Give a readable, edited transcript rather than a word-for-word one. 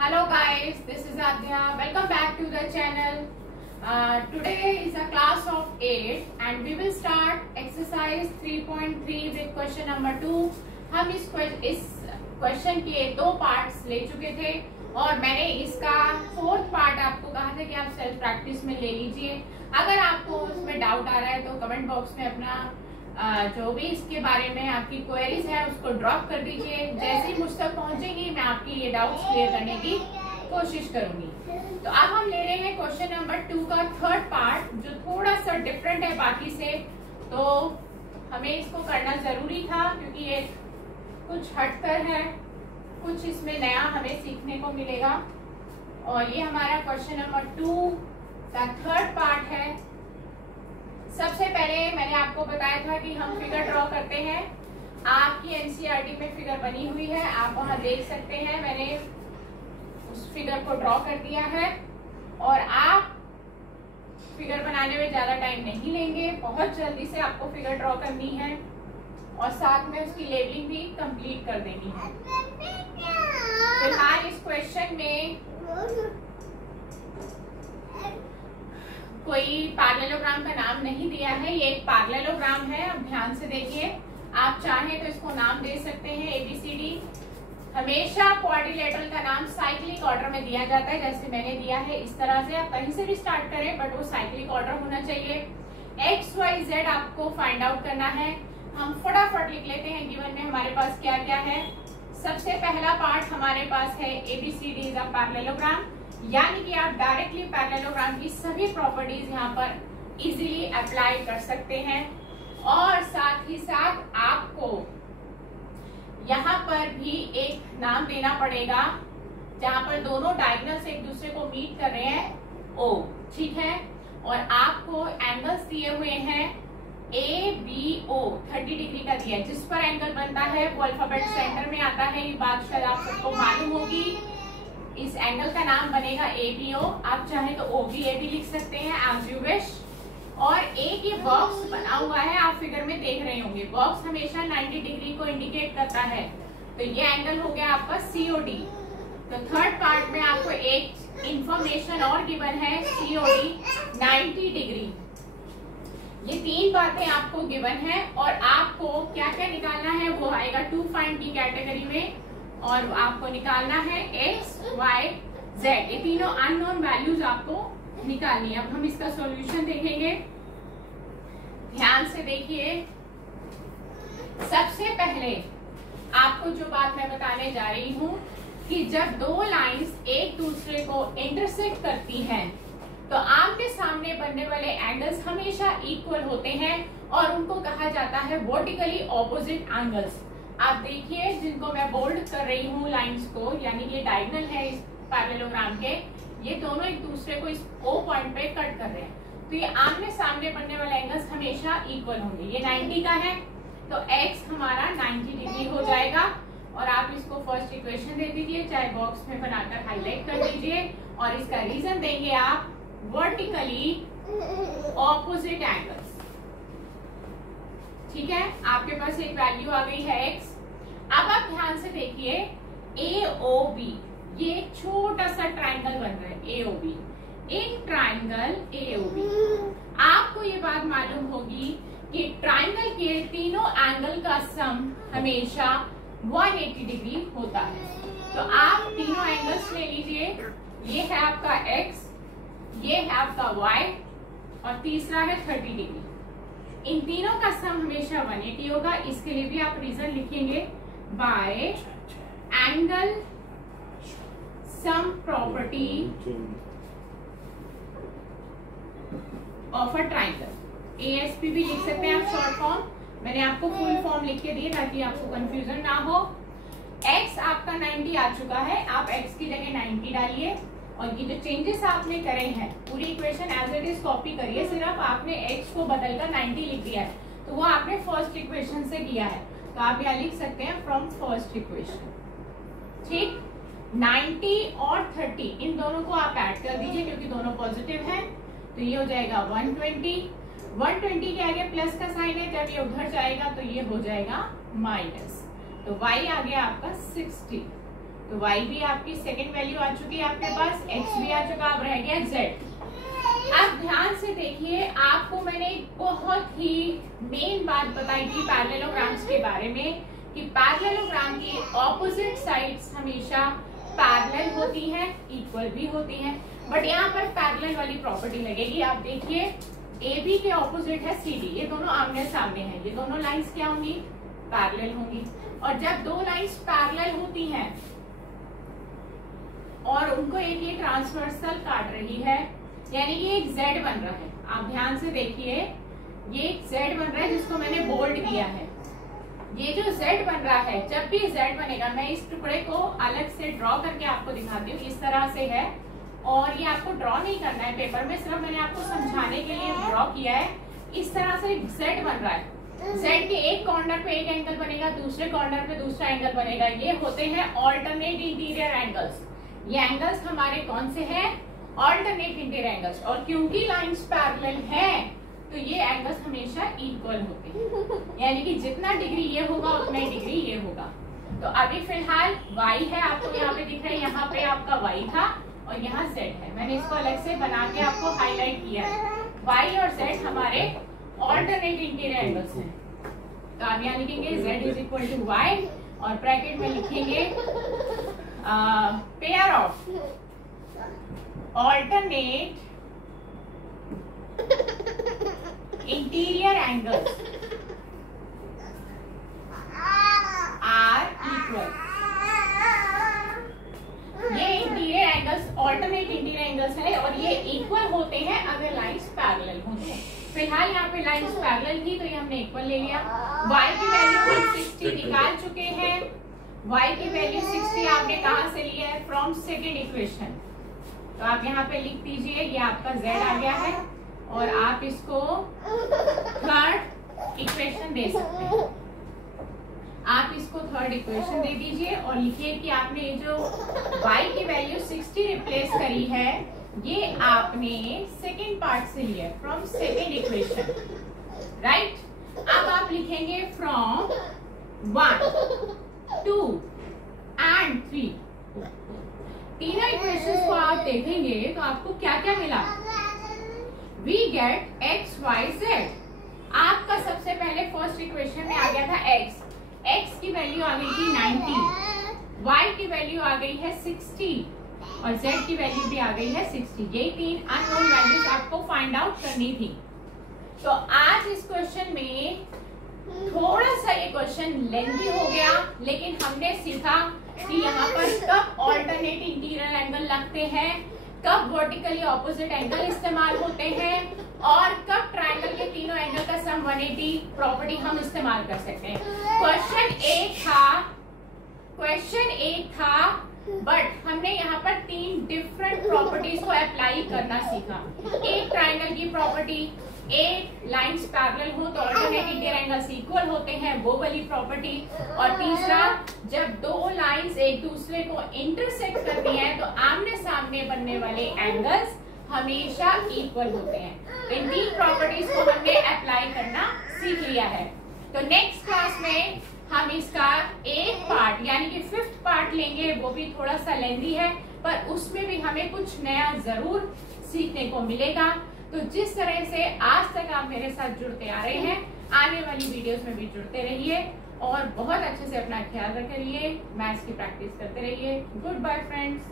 Hello guys, this is Adya. Welcome back to the channel. Today is a class of 8 and we will start exercise 3.3 with question number 2. हम इस question के 2 parts ले चुके थे और मैंने इसका 4th पार्ट आपको कहा था कि आप सेल्फ प्रैक्टिस में ले लीजिए। अगर आपको उसमें डाउट आ रहा है तो कमेंट बॉक्स में अपना जो भी इसके बारे में आपकी क्वेरीज है उसको ड्रॉप कर दीजिए। जैसे ही मुझ तक पहुंचेगी मैं आपकी ये डाउट्स क्लियर करने की कोशिश करूंगी। तो अब हम ले रहे हैं क्वेश्चन नंबर 2 का 3rd पार्ट, जो थोड़ा सा डिफरेंट है बाकी से, तो हमें इसको करना जरूरी था क्योंकि ये कुछ हटकर है, कुछ इसमें नया हमें सीखने को मिलेगा। और ये हमारा क्वेश्चन नंबर 2 का 3rd पार्ट है। सबसे पहले मैंने आपको बताया था कि हम फिगर ड्रॉ करते हैं। आपकी एनसीईआरटी में फिगर बनी हुई है, आप वहां देख सकते हैं। मैंने उस फिगर को ड्रॉ कर दिया है और आप फिगर बनाने में ज्यादा टाइम नहीं लेंगे, बहुत जल्दी से आपको फिगर ड्रॉ करनी है और साथ में उसकी लेबलिंग भी कंप्लीट कर देनी है। फिलहाल इस क्वेश्चन में कोई पैरेललोग्राम का नाम नहीं दिया है। ये एक पैरेललोग्राम है, अब ध्यान से देखिए। आप चाहें तो इसको नाम दे सकते हैं ABCD। हमेशा क्वाड्रिलेटरल का नाम साइक्लिक ऑर्डर में दिया जाता है, जैसे मैंने दिया है इस तरह से। आप कहीं से भी स्टार्ट करें बट वो साइक्लिक ऑर्डर होना चाहिए। XYZ आपको फाइंड आउट करना है। हम फटाफट लिख लेते हैं गिवन में हमारे पास क्या क्या है। सबसे पहला पार्ट हमारे पास है ABCD इज अ पैरेललोग्राम, यानी कि आप डायरेक्टली पैरेललोग्राम की सभी प्रॉपर्टीज यहाँ पर इजीली अप्लाई कर सकते हैं। और साथ ही साथ आपको यहाँ पर भी एक नाम देना पड़ेगा जहाँ पर दोनों डायगोनल्स एक दूसरे को मीट कर रहे हैं, O, ठीक है। और आपको एंगल्स दिए हुए हैं ABO 30 डिग्री का दिया है। जिस पर एंगल बनता है वो अल्फाबेट सेंटर में आता है, ये बात शायद आप सबको मालूम होगी। इस एंगल का नाम बनेगा ABO। आप चाहे तो OBA भी लिख सकते हैं, एज यू विश। और एक ये बॉक्स बना हुआ है, आप फिगर में देख रहे होंगे। बॉक्स हमेशा 90 डिग्री को इंडिकेट करता है, तो ये एंगल हो गया आपका COD। तो 3rd पार्ट में आपको एक इंफॉर्मेशन और गिवन है, COD 90 डिग्री। ये 3 बातें आपको गिवन है और आपको क्या क्या निकालना है वो आएगा टू फाइंड की कैटेगरी में। और आपको निकालना है X, Y, Z, ये तीनों अननोन वैल्यूज आपको निकालनी है। अब हम इसका सॉल्यूशन देखेंगे, ध्यान से देखिए। सबसे पहले आपको जो बात मैं बताने जा रही हूँ कि जब 2 लाइंस एक दूसरे को इंटरसेक्ट करती हैं तो आमने सामने बनने वाले एंगल्स हमेशा इक्वल होते हैं और उनको कहा जाता है वर्टिकली ऑपोजिट एंगल्स। आप देखिए, जिनको मैं बोल्ड कर रही हूँ लाइंस को, यानी ये डायगोनल है इस पैरेललोग्राम के, ये दोनों एक दूसरे को इस O पॉइंट पे कट कर रहे हैं, तो ये आमने सामने बनने वाले एंगल्स हमेशा इक्वल होंगे। ये 90 का है तो X हमारा 90 डिग्री हो जाएगा। और आप इसको फर्स्ट इक्वेशन दे दीजिए, चाहे बॉक्स में बनाकर हाईलाइट कर दीजिए और इसका रीजन देंगे आप वर्टिकली ऑपोजिट एंगल्स, ठीक है। आपके पास एक वैल्यू आ गई है X। अब आप ध्यान से देखिए, AOB, ये एक छोटा सा ट्राइंगल बन रहा है AOB, एक ट्राइंगल AOB। आपको ये बात मालूम होगी कि ट्राइंगल के तीनों एंगल का सम हमेशा 180 डिग्री होता है। तो आप तीनों एंगल्स ले लीजिए, ये है आपका X, ये है आपका Y और तीसरा है 30 डिग्री। इन तीनों का सम हमेशा 180 होगा। इसके लिए भी आप रीजन लिखेंगे bye angle sum property of a triangle. ASP भी लिख सकते हैं आप शॉर्ट फॉर्म, मैंने आपको फुल फॉर्म लिख के दिए ताकि आपको कंफ्यूजन ना हो। X आपका 90 आ चुका है, आप X की जगह 90 डालिए और ये जो चेंजेस आपने करे हैं पूरी equation as it is copy करिए। सिर्फ आपने X को बदलकर 90 लिख दिया है, तो वो आपने फर्स्ट इक्वेशन से किया है, तो आप यहाँ लिख सकते हैं फ्रॉम फर्स्ट इक्वेशन, ठीक। 90 और 30 इन दोनों को आप ऐड कर दीजिए क्योंकि दोनों पॉजिटिव हैं, तो ये हो जाएगा 120। 120 के आगे प्लस का साइन है, जब ये उधर जाएगा तो ये हो जाएगा माइनस, तो y आ गया आपका 60। तो y भी आपकी सेकंड वैल्यू आ चुकी है आपके पास, x भी आ चुका, अब रह गया z। अब ध्यान से देखिए, आपको मैंने एक बहुत ही मेन बात बताई थी पैरेललोग्राम्स के बारे में कि पैरेललोग्राम की ऑपोजिट साइड्स हमेशा पैरेलल होती हैं, इक्वल भी होती हैं, बट यहाँ पर पैरेलल वाली प्रॉपर्टी लगेगी। आप देखिए AB के ऑपोजिट है CD, ये दोनों आमने सामने हैं, ये दोनों लाइंस क्या होंगी, पैरेलल होंगी। और जब दो लाइंस पैरेलल होती हैं और उनको एक ये ट्रांसवर्सल काट रही है, यानी कि एक Z बन रहा है। आप ध्यान से देखिए, ये एक Z बन रहा है जिसको मैंने बोल्ड किया है। ये जो Z बन रहा है, जब भी Z बनेगा, मैं इस टुकड़े को अलग से ड्रॉ करके आपको दिखाती हूँ। इस तरह से है, और ये आपको ड्रॉ नहीं करना है पेपर में, सिर्फ मैंने आपको समझाने के लिए ड्रॉ किया है। इस तरह से Z बन रहा है। Z के एक कॉर्नर पे एक एंगल बनेगा, दूसरे कॉर्नर पे दूसरा एंगल बनेगा। ये होते हैं ऑल्टरनेट इंटीरियर एंगल्स। ये एंगल्स हमारे कौन से हैं, ऑल्टरनेट इंटीरियर एंगल्स। और क्योंकि लाइंस पैरेलल हैं, तो ये एंगल्स हमेशा इक्वल होते हैं, यानी कि जितना डिग्री ये होगा उतना ही डिग्री ये होगा। तो अभी फिलहाल y है, आपको यहाँ पे दिख रहा है, यहाँ पे आपका y था और यहाँ z है। मैंने इसको अलग से बना के आपको हाईलाइट किया है। y और z हमारे ऑल्टरनेट इंटीरियर एंगल्स हैं। तो आप यहाँ लिखेंगे z is equal to y और ब्रैकेट में लिखेंगे pair of alternate interior angles are equal. ये interior angles alternate interior angles है और ये इक्वल होते हैं अगर लाइंस पैरेलल हों। फिलहाल यहाँ पे लाइंस पैरेलल थी तो ये हमने इक्वल ले लिया। y की वैल्यू हम 60 निकाल चुके हैं। y की वैल्यू 60 आपने कहाँ से लिया है, फ्रॉम सेकेंड इक्वेशन। तो आप यहाँ पे लिख दीजिए, ये आपका z आ गया है और आप इसको थर्ड इक्वेशन दे सकते हैं। आप इसको थर्ड इक्वेशन दे दीजिए और लिखिए कि आपने ये जो y की वैल्यू 60 रिप्लेस करी है, ये आपने सेकेंड पार्ट से लिया है, फ्रॉम सेकेंड इक्वेशन, राइट। अब आप लिखेंगे फ्रॉम 1, 2 एंड 3। तीनों इक्वेशंस को आप देखेंगे तो आपको क्या क्या मिला, we get x, y, z। आपका सबसे पहले फर्स्ट इक्वेशन में आ गया था x की वैल्यू आ गई थी 90, y की वैल्यू आ गई है 60 और z की वैल्यू भी आ गई है 60। ये तीन अननोन वैल्यूज आपको फाइंड आउट करनी थी। तो आज इस क्वेश्चन में थोड़ा सा ये क्वेश्चन लेंथी हो गया, लेकिन हमने सीखा कि यहाँ पर कब ऑल्टरनेट इंटीरियर एंगल लगते हैं, कब वर्टिकली ऑपोजिट एंगल इस्तेमाल होते हैं और कब ट्रायंगल के तीनों एंगल का सम 180 प्रॉपर्टी हम इस्तेमाल कर सकते हैं। क्वेश्चन एक था बट हमने यहाँ पर 3 डिफरेंट प्रॉपर्टीज को अप्लाई करना सीखा। एक ट्रायंगल की प्रॉपर्टी, एक लाइंस पैरेलल हो तो ऑल्टरनेट इंटीरियर एंगल्स इक्वल होते हैं, वो वाली प्रॉपर्टी, और तीसरा जब दो लाइंस एक दूसरे को इंटरसेक्ट करती हैं तो आमने सामने बनने वाले एंगल्स हमेशा इक्वल होते हैं। तो इन 3 प्रॉपर्टीज को हमने अप्लाई करना सीख लिया है। तो नेक्स्ट क्लास में हम इसका एक पार्ट यानी कि 5th पार्ट लेंगे, वो भी थोड़ा सा लेंदी है पर उसमें भी हमें कुछ नया जरूर सीखने को मिलेगा। तो जिस तरह से आज तक आप मेरे साथ जुड़ते आ रहे हैं, आने वाली वीडियोस में भी जुड़ते रहिए और बहुत अच्छे से अपना ख्याल रखिए, मैथ्स की प्रैक्टिस करते रहिए। Good bye friends.